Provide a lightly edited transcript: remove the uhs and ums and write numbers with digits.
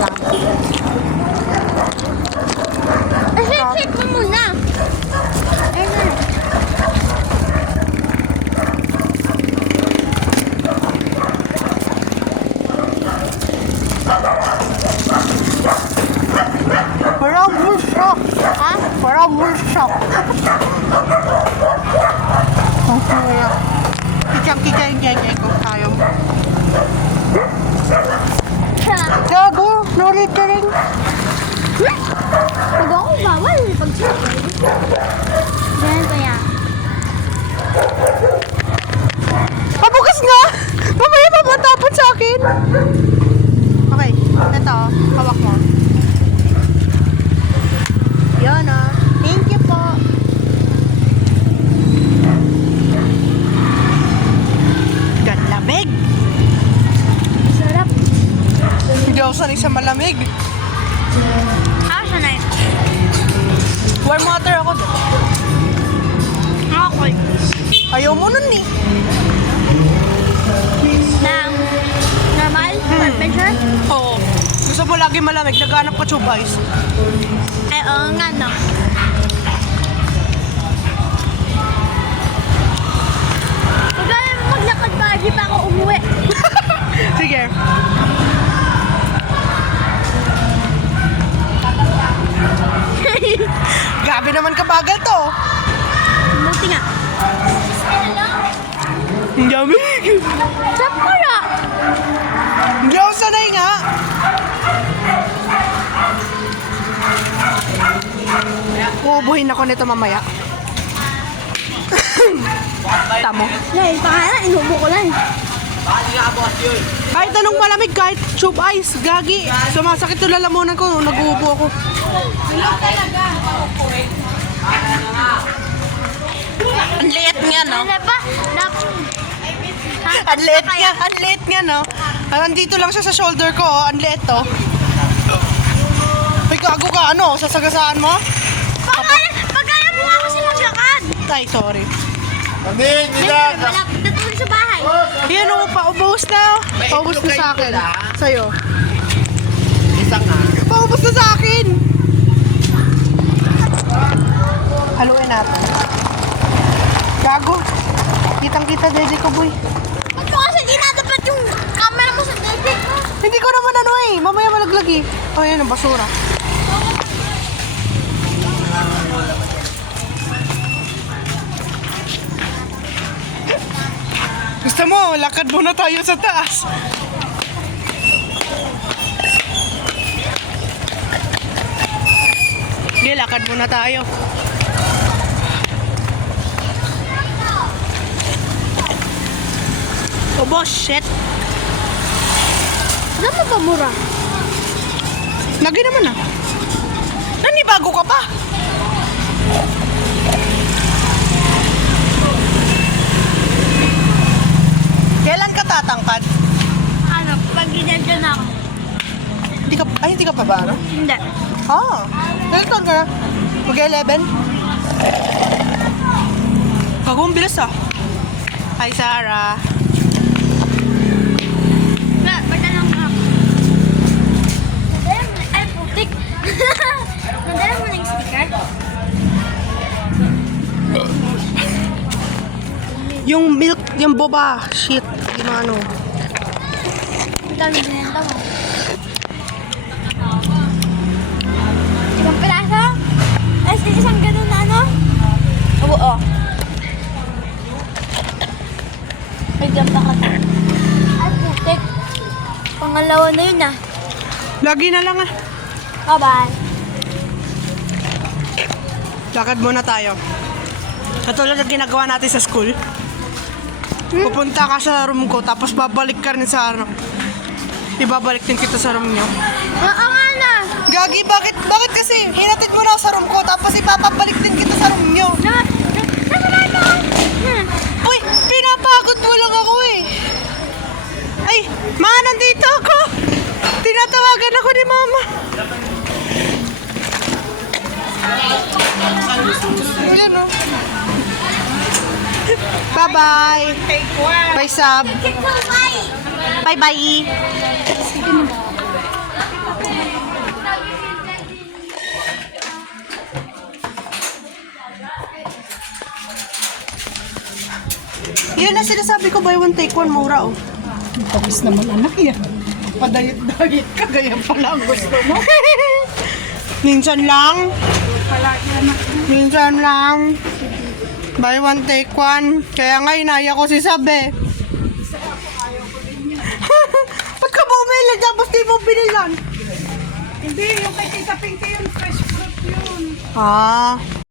lang. Check mo muna. Parang bulsok. Ha? Parang bulsok. Ang kaya. Kikang-kika yung gagay ko tayo. Gago, no littering. Pag ako bawal, pag siyempre. Ganyan pa yan. Pabukas nga! Mamaya mamatapon sa akin! Okay, ito, hawak mo. Yan ah. Thank you po. Lamig! Sarap. Hindi ako sanay sa malamig. Sanay. Warm water ako. Okay. Ayaw mo nun eh. Nang normal? Temperature? Oo. Gusto mo lagi malamig, naghanap ka tube ice. Ay, oo nga no. Pagkala mo maglakad pa, di pa ako umuwi. Sige. Grabe naman kabagal to. Buti nga. Ang lamig. Sarap ko na. Hindi ako sanay nga. Uubuhin ako nito mamaya. Tamo. Yan, pangalan, inubo ko lang. Kahit anong malamig, kahit tube ice, gagi. Sumasakit yung lalamunan ko, nag-uubo ako. Ang liit nga, no? Ano ba? Ang liit nga, no? Nandito lang siya sa shoulder ko, oh. Ang liit, to. May gago ka, ano? Sasagasaan mo? Pagkala mo nga kasi maglakad. Ay, sorry. Kanin, Hindi, malapit na tuloy sa bahay. Yan, oh, paubos na. Paubos na sa akin. Sa'yo. Isang nga. Paubos na sa akin. Haluin natin. Gago. Kitang-kita, dede ko, boy. Ba't mo kasi dinadapat yung camera mo sa dede ko? Hindi ko naman ano eh. Mamaya malaglag eh. Oh, yan ang basura. Gusto mo, lakad muna tayo sa taas. Hindi, lakad muna tayo. Oh, boss, shit. Ano mo ba mura? Lagi naman ah. Nanibago ka pa. Kailan ka tatangkad? Ano, pag ginadyan ako. Hindi ka pa ba ano? Hindi. Ah, ilan taon ka na? Mag-11? Ako, ang bilis ah. Hi, Sarah. Magtanong ako. Nadala mo ay putik. Nadala mo na yung sticker? Yung milk, yung boba. Shit, yung ano. Ang dami binenta mo. Ibang piraso? Ay, isang ganun na ano? Oo. May gamba ka. Ay, putik. Pangalawa na yun ah. Lagi na lang ah. Bye-bye. Lakad muna tayo. Katulad ng ginagawa natin sa school. Pupunta ka sa room ko, tapos babalik ka rin sa ano. Ibabalik din kita sa room nyo. Oo nga na. Gagi, bakit kasi? Hinatid mo na ako sa room ko, tapos ipapabalik din kita sa room nyo. Uy, pinapagod mo lang ako eh. Ay, ma, nandito ako. Tinatawagan ako ni mama. Yan o. Bye-bye. Bye, Sab. Bye-bye. Yan na sinasabi ko, buy one take one, mura oh. Tapos naman anak yan. Padayit-dayit ka, ganyan pala ang gusto mo. Minsan lang. Palagi anak. Minsan lang. Buy one take one. Kaya nga inaya ko si Sabe. Ba't ka bumili tapos di mo binilan? Hindi, yung kay Tita Pinky yun, fresh fruit yun. Ah.